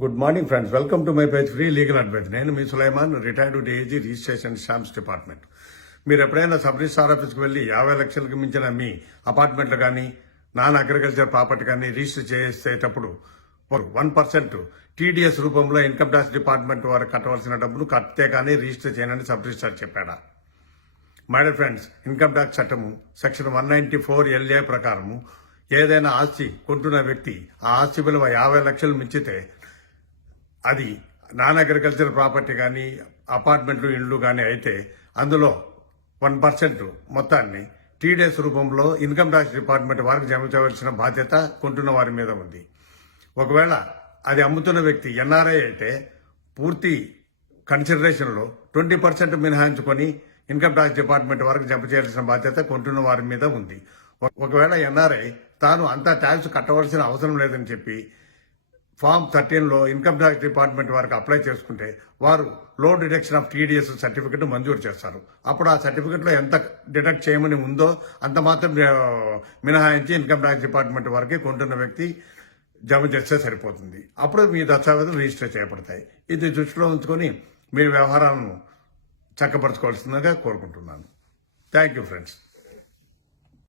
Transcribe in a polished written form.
Good morning friends, welcome to my page free legal advice. నేను మీ Sulaiman, retired DIG registration stamps department. మీరు ఎప్పుడైనా sub registrar ఆఫీస్కి వెళ్ళి 50 లక్షలకు మించిన మీ అపార్ట్మెంట్లు కానీ నాన్ అగ్రికల్చర్ ప్రాపర్టీ కానీ రిజిస్టర్ చేసేటప్పుడు 1% టీడీఎస్ రూపంలో ఇన్కమ్ ట్యాక్స్ డిపార్ట్మెంట్ వారికి కట్టవలసిన డబ్బును కట్టే కానీ రిజిస్టర్ చేయనని సబ్ రిజిస్ట్రార్ చెప్పాడా? My dear friends, income tax చట్టము సెక్షన్ 194 LA ప్రకారము ఏదైనా ఆస్తి కొంటున్న వ్యక్తి ఆ ఆస్తి విలువ 50 లక్షలు మించితే అది నాన్ అగ్రికల్చర్ ప్రాపర్టీ కానీ అపార్ట్మెంట్లు ఇళ్ళు కానీ అయితే అందులో 1% మొత్తాన్ని టీడీఎస్ రూపంలో ఇన్కమ్ ట్యాక్స్ డిపార్ట్మెంట్ వారికి జమ చేయవలసిన బాధ్యత కొంటున్న వారి మీద ఉంది. ఒకవేళ అది అమ్ముతున్న వ్యక్తి ఎన్ఆర్ఐ అయితే పూర్తి కన్సిడరేషన్లో 20% మినహాయించుకొని ఇన్కమ్ ట్యాక్స్ డిపార్ట్మెంట్ వారికి జమ చేయాల్సిన బాధ్యత కొంటున్న వారి మీద ఉంది. ఒకవేళ ఎన్ఆర్ఐ తాను అంతా ట్యాక్స్ కట్టవలసిన అవసరం లేదని చెప్పి ఫామ్ 13లో ఇన్కమ్ ట్యాక్స్ డిపార్ట్మెంట్ వారికి అప్లై చేసుకుంటే వారు లో డిడక్షన్ ఆఫ్ టీడీఎస్ సర్టిఫికెట్ మంజూరు చేస్తారు. అప్పుడు ఆ సర్టిఫికెట్లో ఎంత డిడక్ట్ చేయమని ఉందో అంత మాత్రం మినహాయించి ఇన్కమ్ ట్యాక్స్ డిపార్ట్మెంట్ వారికి కొంటున్న వ్యక్తి జమ చేస్తే సరిపోతుంది. అప్పుడు మీ దస్తావేజులు రిజిస్టర్ చేయబడతాయి. ఇది దృష్టిలో ఉంచుకొని మీ వ్యవహారాలను చక్కపరచుకోవాల్సిందిగా కోరుకుంటున్నాను. Thank you friends.